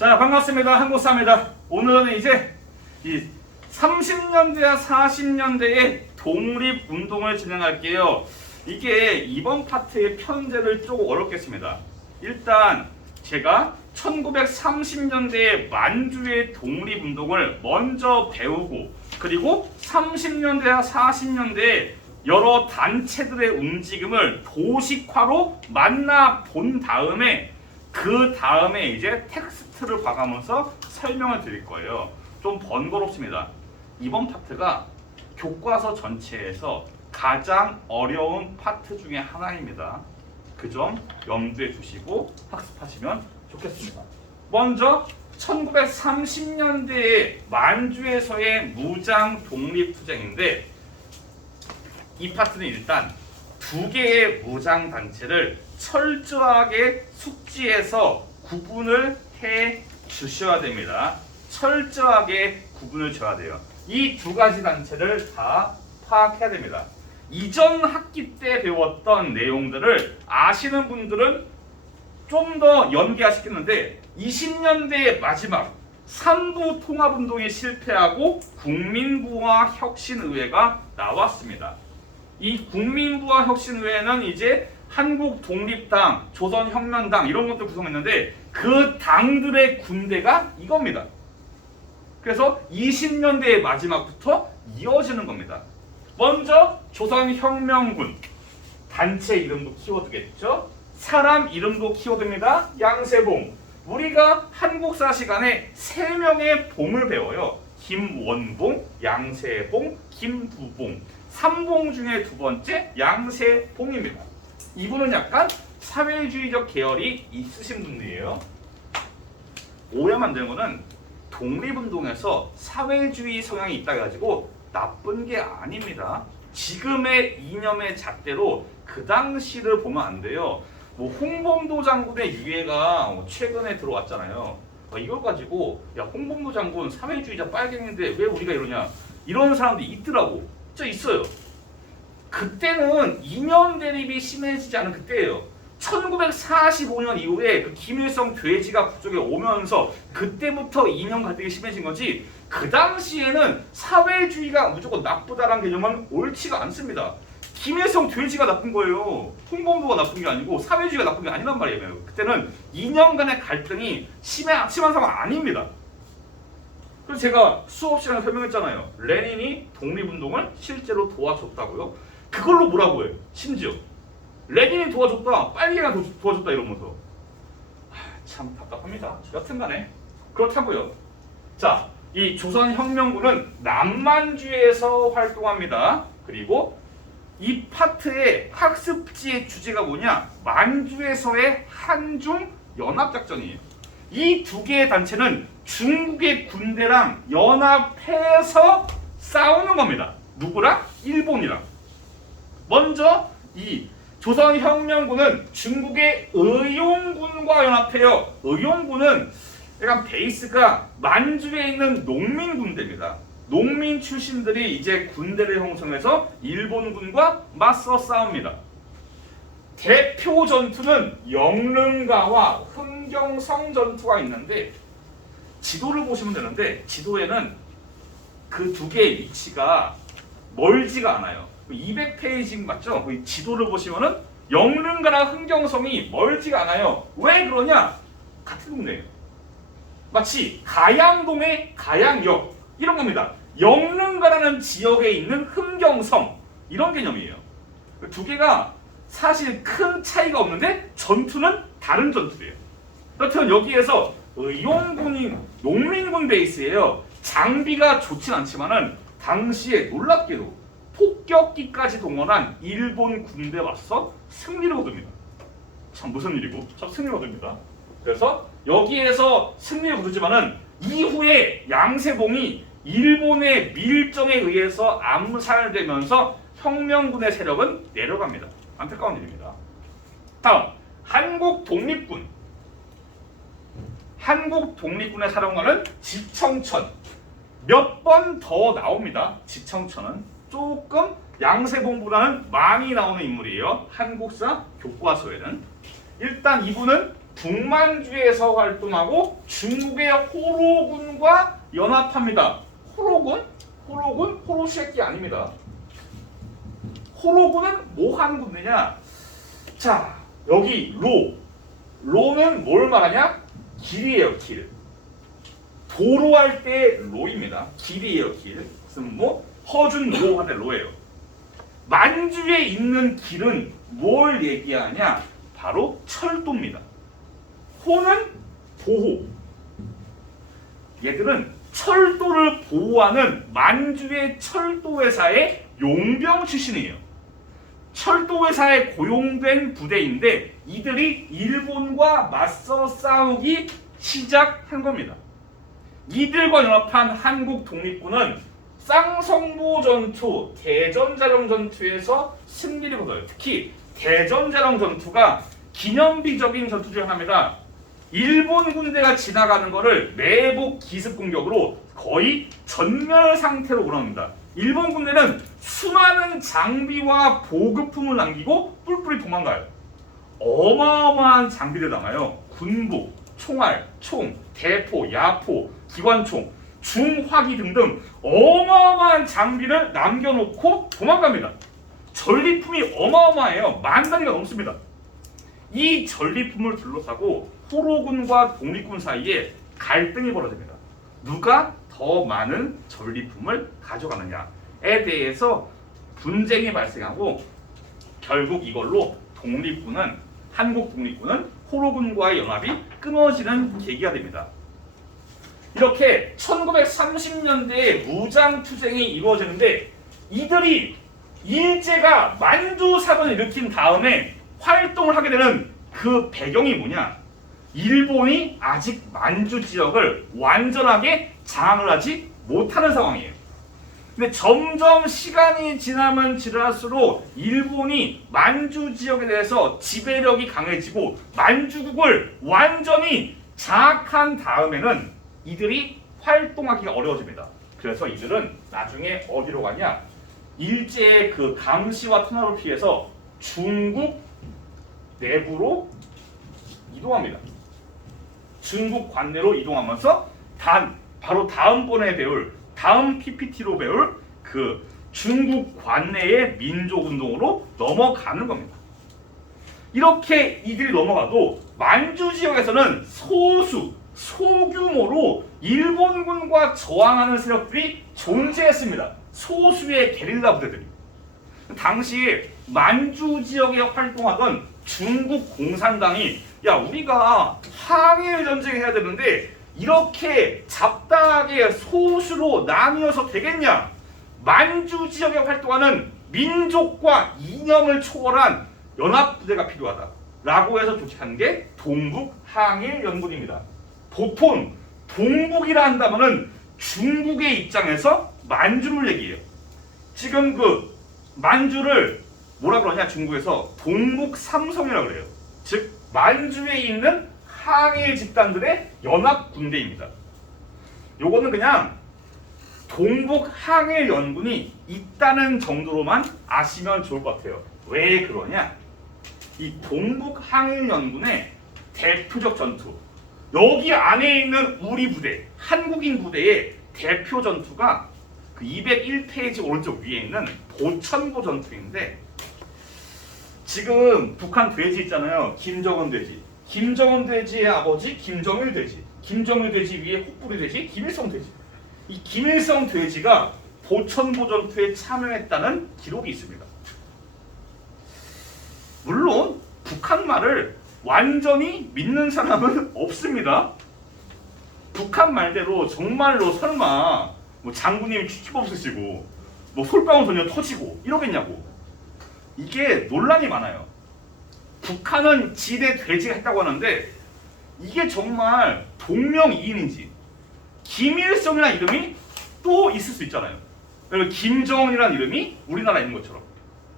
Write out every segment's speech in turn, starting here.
자, 반갑습니다. 한국사입니다. 오늘은 이제 이 30년대와 40년대의 독립운동을 진행할게요. 이게 이번 파트의 편제를 조금 어렵겠습니다. 일단 제가 1930년대의 만주의 독립운동을 먼저 배우고, 그리고 30년대와 40년대에 여러 단체들의 움직임을 도식화로 만나본 다음에 그 다음에 이제 텍스트를 봐가면서 설명을 드릴 거예요. 좀 번거롭습니다. 이번 파트가 교과서 전체에서 가장 어려운 파트 중에 하나입니다. 그 점 염두에 두시고 학습하시면 좋겠습니다. 먼저 1930년대의 만주에서의 무장 독립투쟁인데, 이 파트는 일단 두 개의 무장 단체를 철저하게 숙지해서 구분을 해 주셔야 됩니다. 철저하게 구분을 줘야 돼요. 이 두 가지 단체를 다 파악해야 됩니다. 이전 학기 때 배웠던 내용들을 아시는 분들은 좀 더 연계화시켰는데, 20년대의 마지막 3부 통합운동에 실패하고 국민부와 혁신의회가 나왔습니다. 이 국민부와 혁신의회는 이제 한국독립당, 조선혁명당 이런 것들 구성했는데, 그 당들의 군대가 이겁니다. 그래서 20년대의 마지막부터 이어지는 겁니다. 먼저 조선혁명군, 단체 이름도 키워드겠죠. 사람 이름도 키워드입니다. 양세봉. 우리가 한국사 시간에 3명의 봉을 배워요. 김원봉, 양세봉, 김부봉. 3봉 중에 두 번째 양세봉입니다. 이분은 약간 사회주의적 계열이 있으신 분들이에요. 오해 만드는 거는 독립운동에서 사회주의 성향이 있다 해가지고 나쁜 게 아닙니다. 지금의 이념의 잣대로 그 당시를 보면 안 돼요. 뭐 홍범도 장군의 유해가 최근에 들어왔잖아요. 이걸 가지고 야, 홍범도 장군 사회주의자 빨갱인데 왜 우리가 이러냐, 이런 사람들이 있더라고. 진짜 있어요. 그때는 이념 대립이 심해지지 않은 그때예요. 1945년 이후에 그 김일성 돼지가 그쪽에 오면서 그때부터 이념 갈등이 심해진 거지, 그 당시에는 사회주의가 무조건 나쁘다라는 개념은 옳지가 않습니다. 김일성 돼지가 나쁜 거예요. 홍범도가 나쁜 게 아니고 사회주의가 나쁜 게 아니란 말이에요. 그때는 이념 간의 갈등이 심한 상황 아닙니다. 그래서 제가 수업 시간에 설명했잖아요. 레닌이 독립운동을 실제로 도와줬다고요. 그걸로 뭐라고 해요? 심지어 레닌이 도와줬다, 빨갱이가 도와줬다 이러면서 참 답답합니다. 여튼간에 그렇다고요. 자, 이 조선혁명군은 남만주에서 활동합니다. 그리고 이 파트의 학습지의 주제가 뭐냐? 만주에서의 한중 연합작전이에요. 이 두 개의 단체는 중국의 군대랑 연합해서 싸우는 겁니다. 누구랑? 일본이랑. 먼저 이 조선혁명군은 중국의 의용군과 연합해요. 의용군은 약간 베이스가 만주에 있는 농민군대입니다. 농민 출신들이 이제 군대를 형성해서 일본군과 맞서 싸웁니다. 대표 전투는 영릉가와 흥경성 전투가 있는데, 지도를 보시면 되는데 지도에는 그 두 개의 위치가 멀지가 않아요. 200페이지 맞죠? 지도를 보시면은 영릉가랑 흥경성이 멀지가 않아요. 왜 그러냐? 같은 동네예요. 마치 가양동의 가양역 이런 겁니다. 영릉가라는 지역에 있는 흥경성 이런 개념이에요. 두 개가 사실 큰 차이가 없는데 전투는 다른 전투예요. 여튼 여기에서 의용군이 농민군 베이스예요. 장비가 좋진 않지만은 당시에 놀랍게도 폭격기까지 동원한 일본 군대에 맞서 승리를 거둡니다. 참 무슨 일이고? 참 승리를 거둡니다. 그래서 여기에서 승리를 거두지만은 이후에 양세봉이 일본의 밀정에 의해서 암살되면서 혁명군의 세력은 내려갑니다. 안타까운 일입니다. 다음, 한국독립군. 한국독립군의 사령관은 지청천. 몇 번 더 나옵니다. 지청천은 조금 양세봉보다는 많이 나오는 인물이에요. 한국사 교과서에는. 일단 이분은 북만주에서 활동하고 중국의 호로군과 연합합니다. 호로군? 호로쉐키 아닙니다. 호로군은 뭐 하는 군대냐? 자, 여기 로는 뭘 말하냐? 길이에요, 길. 도로 할 때 로입니다. 길이에요, 길. 무슨 뭐 허준로 할 때 로예요. 만주에 있는 길은 뭘 얘기하냐? 바로 철도입니다. 호는 보호. 얘들은 철도를 보호하는 만주의 철도회사의 용병 출신이에요. 철도회사에 고용된 부대인데 이들이 일본과 맞서 싸우기 시작한 겁니다. 이들과 연합한 한국 독립군은 쌍성보 전투, 대전자령 전투에서 승리를 거둬요. 특히 대전자령 전투가 기념비적인 전투 중 하나입니다. 일본 군대가 지나가는 것을 매복 기습 공격으로 거의 전멸 상태로 몰아옵니다. 일본 군대는 수많은 장비와 보급품을 남기고 뿔뿔이 도망가요. 어마어마한 장비를 남아요. 군복, 총알, 총, 대포, 야포, 기관총, 중화기 등등 어마어마한 장비를 남겨놓고 도망갑니다. 전리품이 어마어마해요. 10,000단위가 넘습니다. 이 전리품을 둘러싸고 호로군과 독립군 사이에 갈등이 벌어집니다. 누가 더 많은 전리품을 가져가느냐에 대해서 분쟁이 발생하고 결국 이걸로 한국 독립군은 호로군과의 연합이 끊어지는 계기가 됩니다. 이렇게 1930년대에 무장투쟁이 이루어지는데 이들이 일제가 만주 사건을 일으킨 다음에 활동을 하게 되는 그 배경이 뭐냐? 일본이 아직 만주 지역을 완전하게 장악을 하지 못하는 상황이에요. 근데 점점 시간이 지나면 지날수록 일본이 만주 지역에 대해서 지배력이 강해지고 만주국을 완전히 장악한 다음에는 이들이 활동하기가 어려워집니다. 그래서 이들은 나중에 어디로 가냐? 일제의 그 감시와 탄압을 피해서 중국 내부로 이동합니다. 중국 관내로 이동하면서 바로 다음번에 배울 다음 PPT로 배울 그 중국 관내의 민족운동으로 넘어가는 겁니다. 이렇게 이들이 넘어가도 만주 지역에서는 소규모로 일본군과 저항하는 세력들이 존재했습니다. 소수의 게릴라 부대들이. 당시 만주 지역에 활동하던 중국 공산당이 야 우리가 항일 전쟁해야 되는데 이렇게 잡다하게 소수로 나뉘어서 되겠냐? 만주 지역에 활동하는 민족과 이념을 초월한 연합부대가 필요하다 라고 해서 조직한 게 동북항일연군입니다. 보통 동북이라 한다면은 중국의 입장에서 만주를 얘기해요. 지금 그 만주를 뭐라 그러냐 중국에서 동북삼성이라고 그래요. 즉 만주에 있는 항일 집단들의 연합 군대입니다. 요거는 그냥 동북항일연군이 있다는 정도로만 아시면 좋을 것 같아요. 왜 그러냐? 이 동북항일연군의 대표적 전투, 여기 안에 있는 우리 부대, 한국인 부대의 대표 전투가 그 201페이지 오른쪽 위에 있는 보천보 전투인데 지금 북한 돼지 있잖아요. 김정은 돼지. 김정은 돼지의 아버지 김정일 돼지. 김정일 돼지 위에 혹부리 돼지 김일성 돼지. 이 김일성 돼지가 보천보 전투에 참여했다는 기록이 있습니다. 물론 북한 말을 완전히 믿는 사람은 없습니다. 북한 말대로 정말로 설마 뭐 장군님이 퀴퀴 쓰시고 뭐 솔방울 전혀 터지고 이러겠냐고. 이게 논란이 많아요. 북한은 지대 돼지가 했다고 하는데 이게 정말 동명이인인지 김일성이라는 이름이 또 있을 수 있잖아요. 그리고 김정은이라는 이름이 우리나라에 있는 것처럼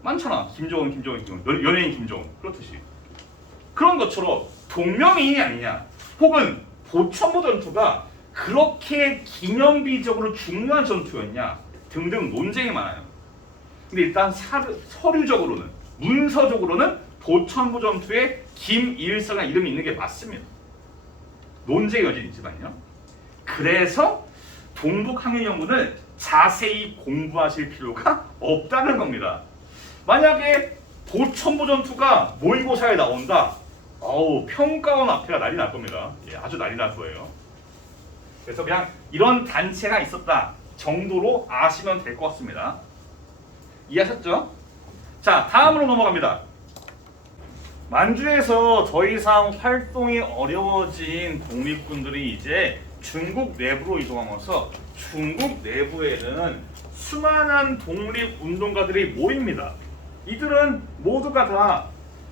많잖아. 김정은, 연예인 김정은 그렇듯이 그런 것처럼 동명이인이 아니냐 혹은 보천보 전투가 그렇게 기념비적으로 중요한 전투였냐 등등 논쟁이 많아요. 근데 일단 서류적으로는 문서적으로는 도천부 전투에 김일성이라는 이름이 있는 게 맞습니다. 논쟁의 여지는 있지만요. 그래서 동북항해연군을 자세히 공부하실 필요가 없다는 겁니다. 만약에 도천부 전투가 모의고사에 나온다. 평가원 앞에가 난리 날 겁니다. 예, 아주 난리 날 거예요. 그래서 그냥 이런 단체가 있었다 정도로 아시면 될 것 같습니다. 이해하셨죠? 자, 다음으로 넘어갑니다. 만주에서 더 이상 활동이 어려워진 독립군들이 이제 중국 내부로 이동하면서 중국 내부에는 수많은 독립운동가들이 모입니다. 이들은 모두가 다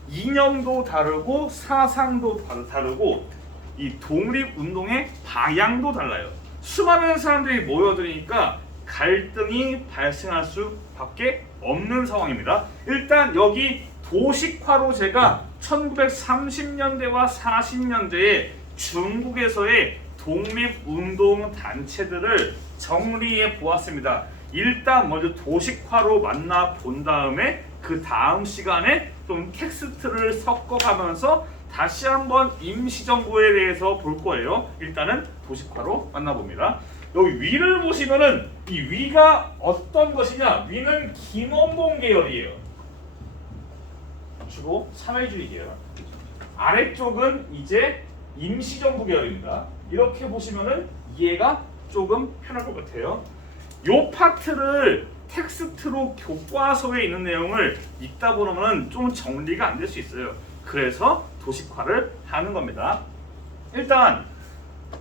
이념도 다르고 사상도 다르고 이 독립운동의 방향도 달라요. 수많은 사람들이 모여들으니까 갈등이 발생할 수밖에 없는 상황입니다. 일단 여기 도식화로 제가 1930년대와 40년대에 중국에서의 독립운동 단체들을 정리해 보았습니다. 일단 먼저 도식화로 만나본 다음에 그 다음 시간에 좀 텍스트를 섞어가면서 다시 한번 임시정부에 대해서 볼 거예요. 일단은 도식화로 만나봅니다. 여기 위를 보시면은 이 위가 어떤 것이냐? 위는 김원봉 계열이에요. 주로 사회주의 계열. 아래쪽은 이제 임시정부 계열입니다. 이렇게 보시면은 이해가 조금 편할 것 같아요. 요 파트를 텍스트로 교과서에 있는 내용을 읽다 보면 좀 정리가 안 될 수 있어요. 그래서 도식화를 하는 겁니다. 일단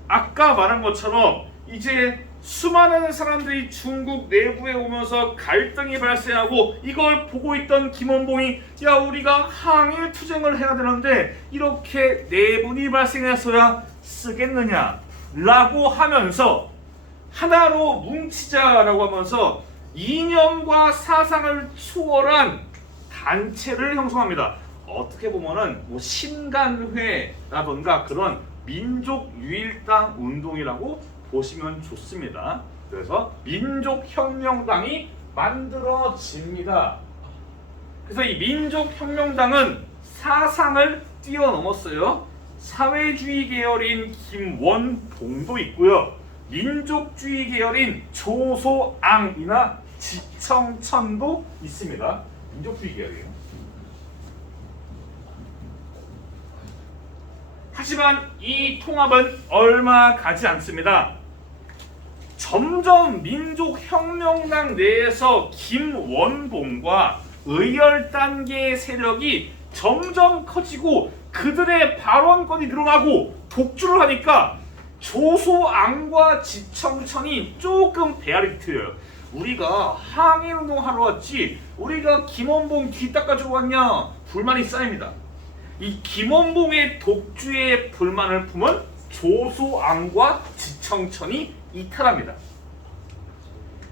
아까 말한 것처럼 이제 수많은 사람들이 중국 내부에 오면서 갈등이 발생하고 이걸 보고 있던 김원봉이 야 우리가 항일 투쟁을 해야 되는데 이렇게 내분이 발생해서야 쓰겠느냐 라고 하면서 하나로 뭉치자라고 하면서 이념과 사상을 초월한 단체를 형성합니다. 어떻게 보면은 뭐 신간회라던가 그런 민족유일당 운동이라고 보시면 좋습니다. 그래서 민족혁명당이 만들어집니다. 그래서 이 민족혁명당은 사상을 뛰어넘었어요. 사회주의 계열인 김원봉도 있고요. 민족주의 계열인 조소앙이나 지청천도 있습니다. 민족주의 계열이에요. 하지만 이 통합은 얼마 가지 않습니다. 점점 민족혁명당 내에서 김원봉과 의열단계의 세력이 점점 커지고 그들의 발언권이 늘어나고 독주를 하니까 조소앙과 지청천이 조금 배알이 틀려요. 우리가 항일운동 하러 왔지 우리가 김원봉 뒤 닦아주러 왔냐 불만이 쌓입니다. 이 김원봉의 독주에 불만을 품은 조소앙과 지청천이 이탈합니다.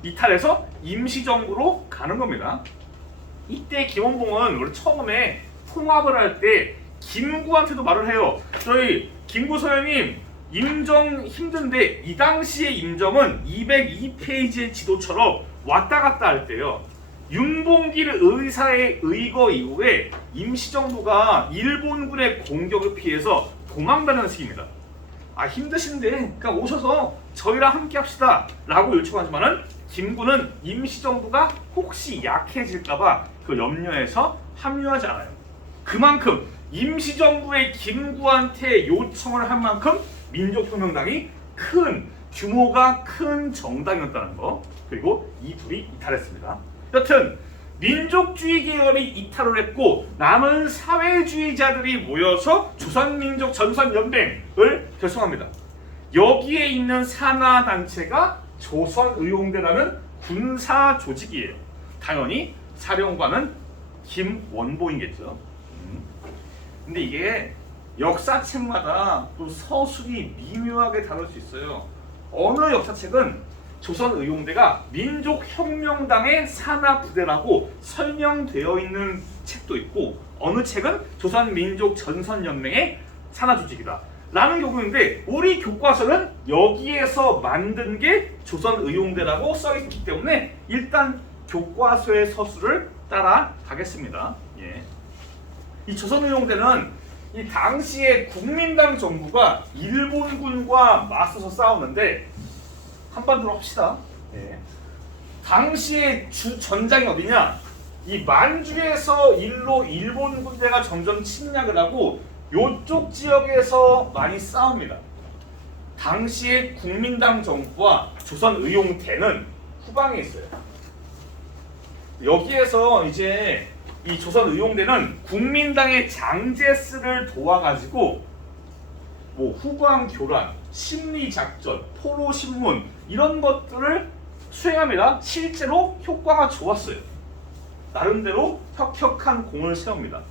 이탈해서 임시정부로 가는 겁니다. 이때 김원봉은 원래 처음에 통합을 할 때 김구한테도 말을 해요. 저희 김구 서연님 임정 힘든데 이 당시의 임정은 202페이지의 지도처럼 왔다 갔다 할 때요. 윤봉길 의사의 의거 이후에 임시정부가 일본군의 공격을 피해서 도망가는 시기입니다. 힘드신데 그러니까 오셔서 저희랑 함께 합시다 라고 요청하지만은 김구는 임시정부가 혹시 약해질까봐 그 염려해서 합류하지 않아요. 그만큼 임시정부의 김구한테 요청을 한 만큼 민족혁명당이 규모가 큰 정당이었다는 거. 그리고 이 둘이 이탈했습니다. 여튼 민족주의 계열이 이탈을 했고 남은 사회주의자들이 모여서 조선민족 전선연맹을 결성합니다. 여기에 있는 산하단체가 조선의용대라는 군사 조직이에요. 당연히 사령관은 김원봉이겠죠. 근데 이게 역사책마다 또 서술이 미묘하게 다를 수 있어요. 어느 역사책은 조선의용대가 민족혁명당의 산하부대라고 설명되어 있는 책도 있고 어느 책은 조선민족전선연맹의 산하조직이다 라는 경우인데 우리 교과서는 여기에서 만든 게 조선의용대라고 써있기 때문에 일단 교과서의 서술을 따라가겠습니다. 예. 이 조선의용대는 이 당시에 국민당 정부가 일본군과 맞서서 싸우는데 한반도로 합시다. 네. 당시에 주 전장이 어디냐? 이 만주에서 일로 일본 군대가 점점 침략을 하고 요쪽 지역에서 많이 싸웁니다. 당시에 국민당 정부와 조선의용대는 후방에 있어요. 여기에서 이제 이 조선의용대는 국민당의 장제스를 도와가지고 뭐 후방 교란, 심리작전, 포로신문 이런 것들을 수행합니다. 실제로 효과가 좋았어요. 나름대로 혁혁한 공을 세웁니다.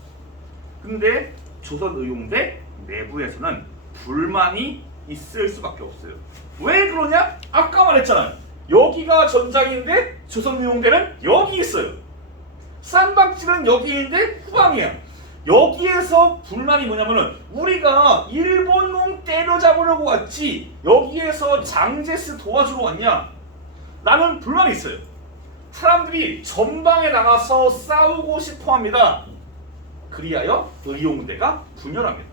근데 조선의용대 내부에서는 불만이 있을 수밖에 없어요. 왜 그러냐? 아까 말했잖아요. 여기가 전장인데 조선의용대는 여기 있어요. 쌈박질은 여기 있는데 후방이야. 여기에서 불만이 뭐냐면은 우리가 일본놈 때려잡으려고 왔지 여기에서 장제스 도와주러 왔냐? 라는 불만이 있어요. 사람들이 전방에 나가서 싸우고 싶어합니다. 그리하여 의용대가 분열합니다.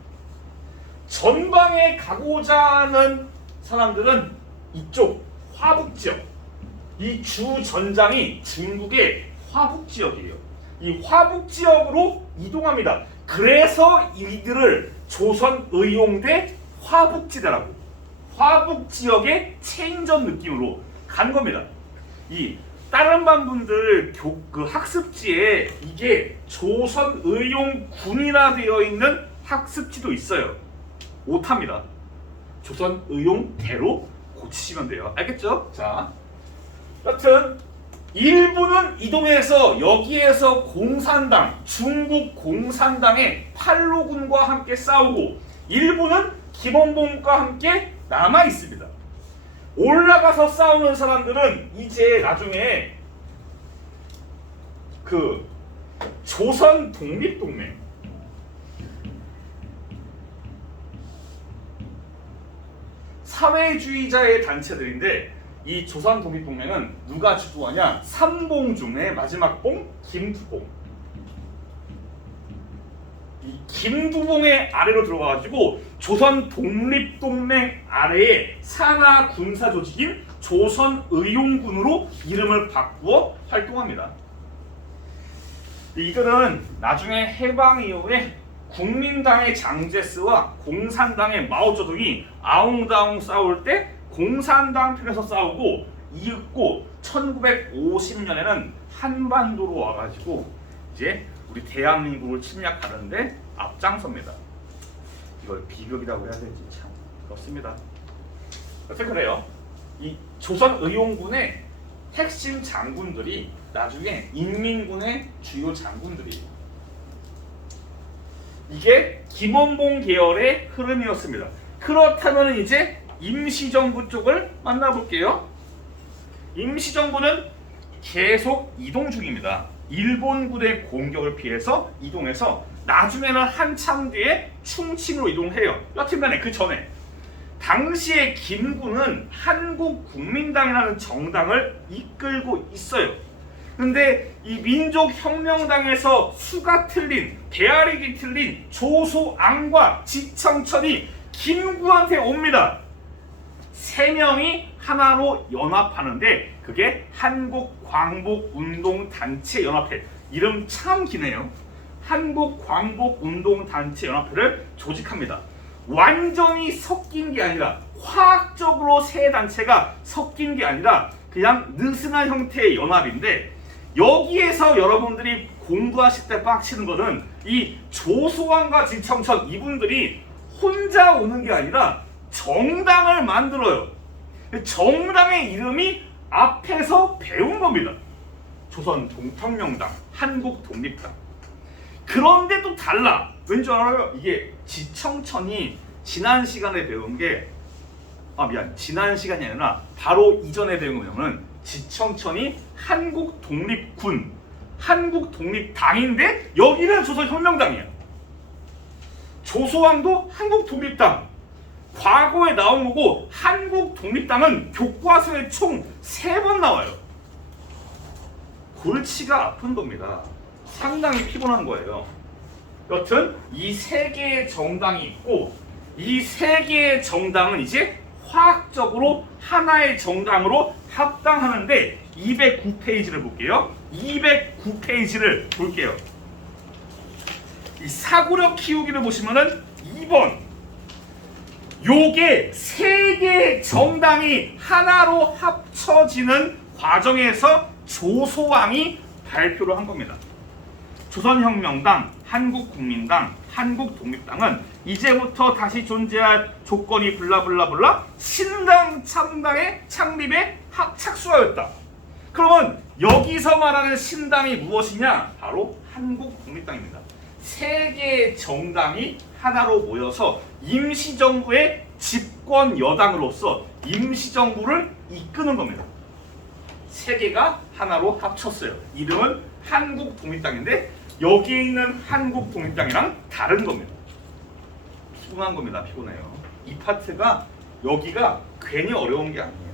전방에 가고자 하는 사람들은 이쪽 화북지역, 이 주 전장이 중국의 화북지역이에요. 이 화북지역으로 이동합니다. 그래서 이들을 조선의용대 화북지대라고, 화북지역의 체인전 느낌으로 간 겁니다. 이 다른 반분들 그 학습지에 이게 조선의용군이라 되어 있는 학습지도 있어요. 오타입니다. 조선의용대로 고치시면 돼요. 알겠죠? 자, 여튼 일부는 이동해서 여기에서 공산당, 중국 공산당의 팔로군과 함께 싸우고 일부는 김원봉과 함께 남아 있습니다. 올라가서 싸우는 사람들은 이제 나중에 그 조선 독립동맹, 사회주의자의 단체들인데 이 조선 독립동맹은 누가 주도하냐? 삼봉 중에 마지막 봉 김두봉. 이 김두봉의 아래로 들어가가지고 조선 독립동맹 아래에 산하 군사 조직인 조선의용군으로 이름을 바꾸어 활동합니다. 이들은 나중에 해방 이후에 국민당의 장제스와 공산당의 마오쩌둥이 아웅다웅 싸울 때 공산당 편에서 싸우고 이윽고 1950년에는 한반도로 와가지고 이제 우리 대한민국을 침략하는데 앞장섭니다. 이걸 비극이라고 해야 될지 참 그렇습니다. 어떻게 그래요? 이 조선의용군의 핵심 장군들이 나중에 인민군의 주요 장군들이에요. 이게 김원봉 계열의 흐름이었습니다. 그렇다면 이제 임시정부 쪽을 만나볼게요. 임시정부는 계속 이동 중입니다. 일본군의 공격을 피해서 이동해서 나중에는 한참 뒤에 충칭으로 이동해요. 여튼간에 그 전에 당시에 김군은 한국국민당이라는 정당을 이끌고 있어요. 근데 이 민족혁명당에서 수가 틀린, 배아리기 틀린 조소앙과 지청천이 김구한테 옵니다. 세 명이 하나로 연합하는데 그게 한국광복운동단체연합회. 이름 참 기네요. 한국광복운동단체연합회를 조직합니다. 완전히 섞인 게 아니라, 화학적으로 세 단체가 섞인 게 아니라 그냥 느슨한 형태의 연합인데, 여기에서 여러분들이 공부하실 때 빡치는 거는 이 조소왕과 진청천 이분들이 혼자 오는 게 아니라 정당을 만들어요. 정당의 이름이 앞에서 배운 겁니다. 조선혁명당, 한국독립당. 그런데 또 달라. 왠지 알아요? 이게 지청천이 지난 시간에 배운 게 지난 시간이 아니라 바로 이전에 배운 거냐면 지청천이 한국독립군, 한국독립당인데 여기는 조선혁명당이야. 조소왕도 한국독립당. 과거에 나온 거고 한국독립당은 교과서에 총 3번 나와요. 골치가 아픈 겁니다. 상당히 피곤한 거예요. 여튼 이 세 개의 정당이 있고 이 세 개의 정당은 이제 화학적으로 하나의 정당으로 합당하는데 209페이지를 볼게요. 209페이지를 볼게요. 이 사고력 키우기를 보시면은 2번 요게 세 개의 정당이 하나로 합쳐지는 과정에서 조소왕이 발표를 한 겁니다. 조선혁명당, 한국국민당, 한국독립당은 이제부터 다시 존재할 조건이 블라블라블라 신당 창당의 창립에 착수하였다. 그러면 여기서 말하는 신당이 무엇이냐? 바로 한국독립당입니다. 세 개의 정당이 하나로 모여서 임시정부의 집권 여당으로서 임시정부를 이끄는 겁니다. 세 개가 하나로 합쳤어요. 이름은 한국독립당인데 여기에 있는 한국독립당이랑 다른 겁니다. 피곤한 겁니다. 피곤해요. 이 파트가 여기가 괜히 어려운 게 아니에요.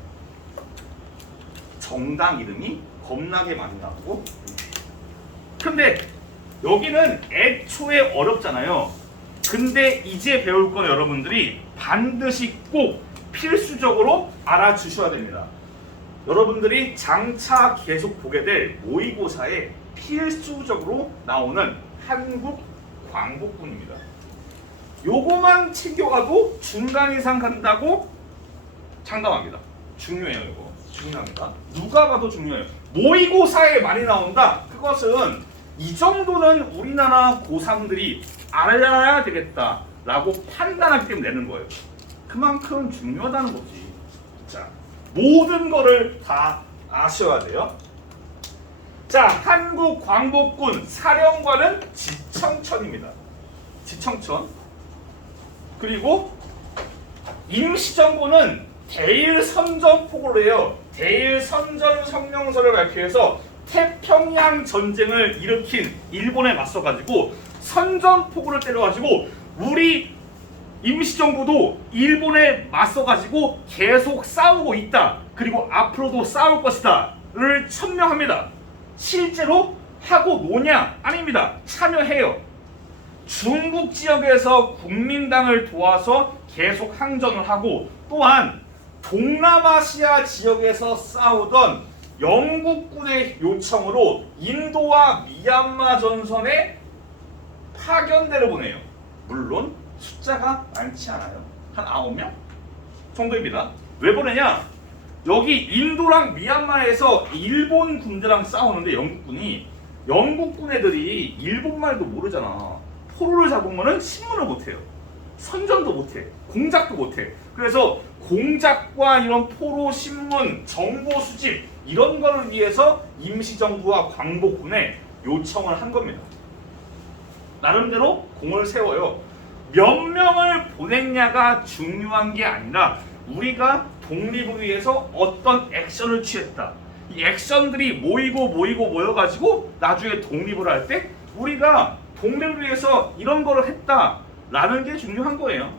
정당 이름이 겁나게 많이 나오고 근데 여기는 애초에 어렵잖아요. 근데 이제 배울 건 여러분들이 반드시 꼭 필수적으로 알아주셔야 됩니다. 여러분들이 장차 계속 보게 될 모의고사에 필수적으로 나오는 한국 광복군입니다. 요거만 챙겨가도 중간 이상 간다고 장담합니다. 중요해요. 이거 중요합니다. 누가 봐도 중요해요. 모의고사에 많이 나온다. 그것은 이 정도는 우리나라 고3들이 알아야 되겠다라고 판단하기 때문에 내는 거예요. 그만큼 중요하다는 거지. 자, 모든 거를 다 아셔야 돼요. 자, 한국 광복군 사령관은 지청천입니다. 지청천. 그리고 임시정부는 대일선전포고를 해요. 대일선전성명서를 발표해서 태평양 전쟁을 일으킨 일본에 맞서가지고 선전포고를 때려가지고 우리 임시정부도 일본에 맞서가지고 계속 싸우고 있다. 그리고 앞으로도 싸울 것이다를 천명합니다. 실제로 하고 노냐? 아닙니다. 참여해요. 중국 지역에서 국민당을 도와서 계속 항전을 하고 또한 동남아시아 지역에서 싸우던 영국군의 요청으로 인도와 미얀마 전선에 파견대를 보내요. 물론 숫자가 많지 않아요. 한 9명 정도입니다. 왜 보내냐? 여기 인도랑 미얀마에서 일본 군대랑 싸우는데 영국군 애들이 일본말도 모르잖아. 포로를 잡으면은 신문을 못해요. 선전도 못해. 공작도 못해. 그래서 공작과 이런 포로 신문, 정보 수집 이런 거를 위해서 임시정부와 광복군에 요청을 한 겁니다. 나름대로 공을 세워요. 몇 명을 보냈냐가 중요한 게 아니라 우리가 독립을 위해서 어떤 액션을 취했다. 이 액션들이 모여가지고 나중에 독립을 할 때 우리가 독립을 위해서 이런 거를 했다라는 게 중요한 거예요.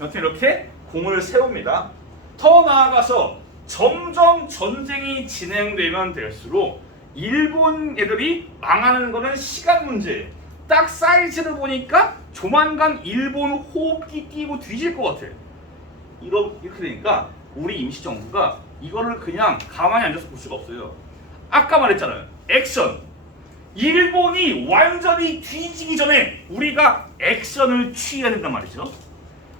여튼 이렇게 공을 세웁니다. 더 나아가서 점점 전쟁이 진행되면 될수록 일본 애들이 망하는 거는 시간 문제예요. 딱 사이즈를 보니까 조만간 일본 호흡기 끼고 뒤질 것 같아. 이렇게 되니까 우리 임시정부가 이거를 그냥 가만히 앉아서 볼 수가 없어요. 아까 말했잖아요. 액션. 일본이 완전히 뒤지기 전에 우리가 액션을 취해야 된단 말이죠.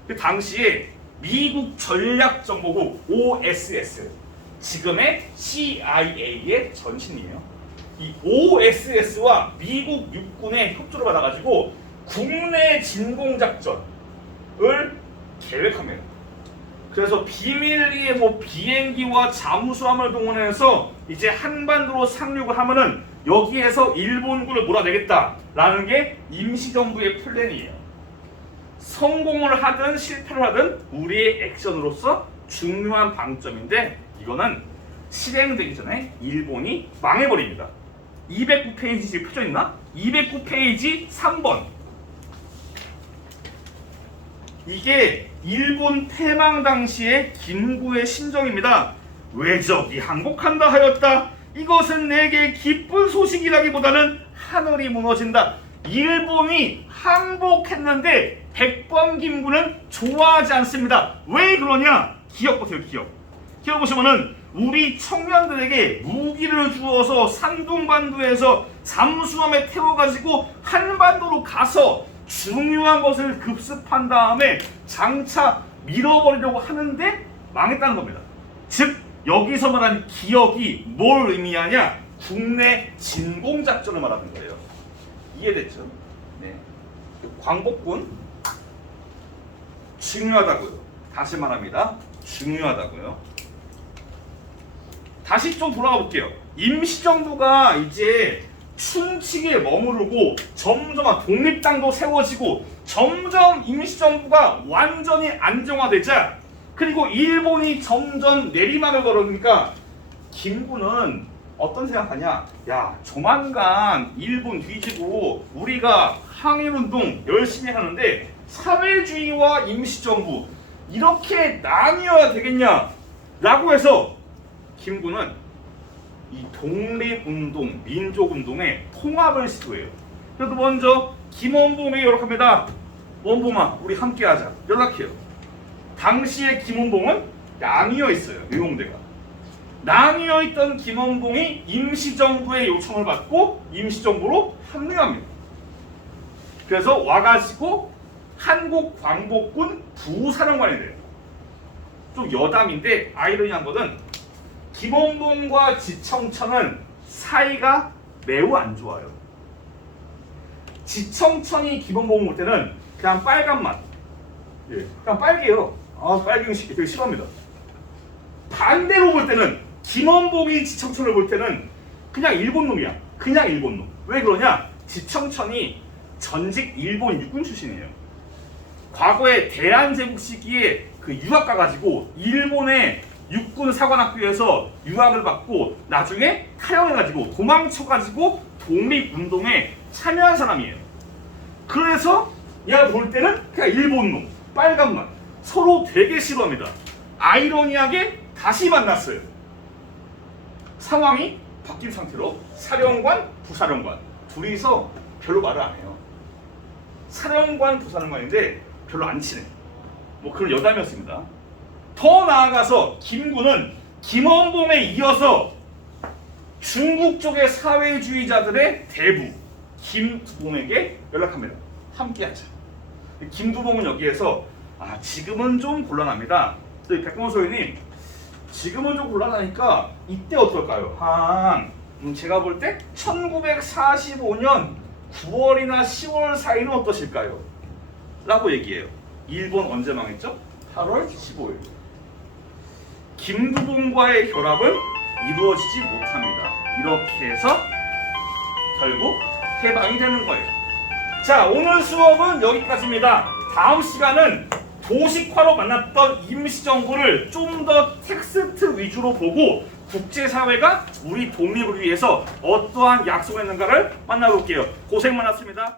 그 당시에 미국 전략정보국 OSS, 지금의 CIA의 전신이에요. 이 OSS와 미국 육군의 협조를 받아가지고 국내 진공작전을 계획합니다. 그래서 비밀리에 비행기와 잠수함을 동원해서 이제 한반도로 상륙을 하면은 여기에서 일본군을 몰아내겠다라는 게 임시정부의 플랜이에요. 성공을 하든 실패를 하든 우리의 액션으로서 중요한 방점인데 이거는 실행되기 전에 일본이 망해버립니다. 209페이지 지금 펴져 있나? 209페이지 3번. 이게 일본 패망 당시의 김구의 신정입니다. 왜적이 항복한다 하였다. 이것은 내게 기쁜 소식이라기보다는 하늘이 무너진다. 일본이 항복했는데 백범김구는 좋아하지 않습니다. 왜 그러냐? 기억 보세요. 기억 보시면은 우리 청년들에게 무기를 주어서 산둥반도에서 잠수함에 태워가지고 한반도로 가서 중요한 것을 급습한 다음에 장차 밀어버리려고 하는데 망했다는 겁니다. 즉 여기서 말하는 기억이 뭘 의미하냐? 국내 진공작전을 말하는 거예요. 이해됐죠? 네. 광복군 중요하다고요. 다시 말합니다. 중요하다고요. 다시 좀 돌아가 볼게요. 임시정부가 이제 춘칙에 머무르고 점점 독립당도 세워지고 점점 임시정부가 완전히 안정화되자 그리고 일본이 점점 내리막을 걸으니까 김구는 어떤 생각하냐? 야, 조만간 일본 뒤지고 우리가 항일운동 열심히 하는데 사회주의와 임시정부 이렇게 나뉘어야 되겠냐? 라고 해서 김구는 이 독립운동, 민족운동의 통합을 시도해요. 그래도 먼저 김원봉에게 연락합니다. 원봉아, 우리 함께하자. 연락해요. 당시에 김원봉은 나뉘어 있어요. 의용대가. 나뉘어 있던 김원봉이 임시정부의 요청을 받고 임시정부로 합류합니다. 그래서 와가지고 한국광복군 부사령관이 돼요. 좀 여담인데 아이러니한 것은 김원봉과 지청천은 사이가 매우 안 좋아요. 지청천이 김원봉을 볼 때는 그냥 빨간 맛, 그냥 빨개요. 빨갱이 되게 싫어합니다. 반대로 볼 때는 김원봉이 지청천을 볼 때는 그냥 일본 놈이야. 그냥 일본 놈. 왜 그러냐? 지청천이 전직 일본 육군 출신이에요. 과거에 대한제국 시기에 그 유학 가가지고 일본의 육군 사관학교에서 유학을 받고 나중에 탈영해가지고 도망쳐가지고 독립운동에 참여한 사람이에요. 그래서 얘가 볼 때는 그냥 일본 놈, 빨간 맛. 서로 되게 싫어합니다. 아이러니하게 다시 만났어요. 상황이 바뀐 상태로 사령관, 부사령관 둘이서 별로 말을 안 해요. 사령관, 부사령관인데 별로 안 친해. 뭐 그런 여담이었습니다. 더 나아가서 김구는 김원봉에 이어서 중국 쪽의 사회주의자들의 대부 김두봉에게 연락합니다. 함께하자. 김두봉은 여기에서 지금은 좀 곤란합니다. 백범 소위님 지금은 좀 곤란하니까 이때 어떨까요? 제가 볼 때 1945년 9월이나 10월 사이는 어떠실까요? 라고 얘기해요. 일본 언제 망했죠? 8월 15일. 김두봉과의 결합은 이루어지지 못합니다. 이렇게 해서 결국 해방이 되는 거예요. 자, 오늘 수업은 여기까지입니다. 다음 시간은 도식화로 만났던 임시정부를 좀 더 텍스트 위주로 보고 국제사회가 우리 독립을 위해서 어떠한 약속을 했는가를 만나볼게요. 고생 많았습니다.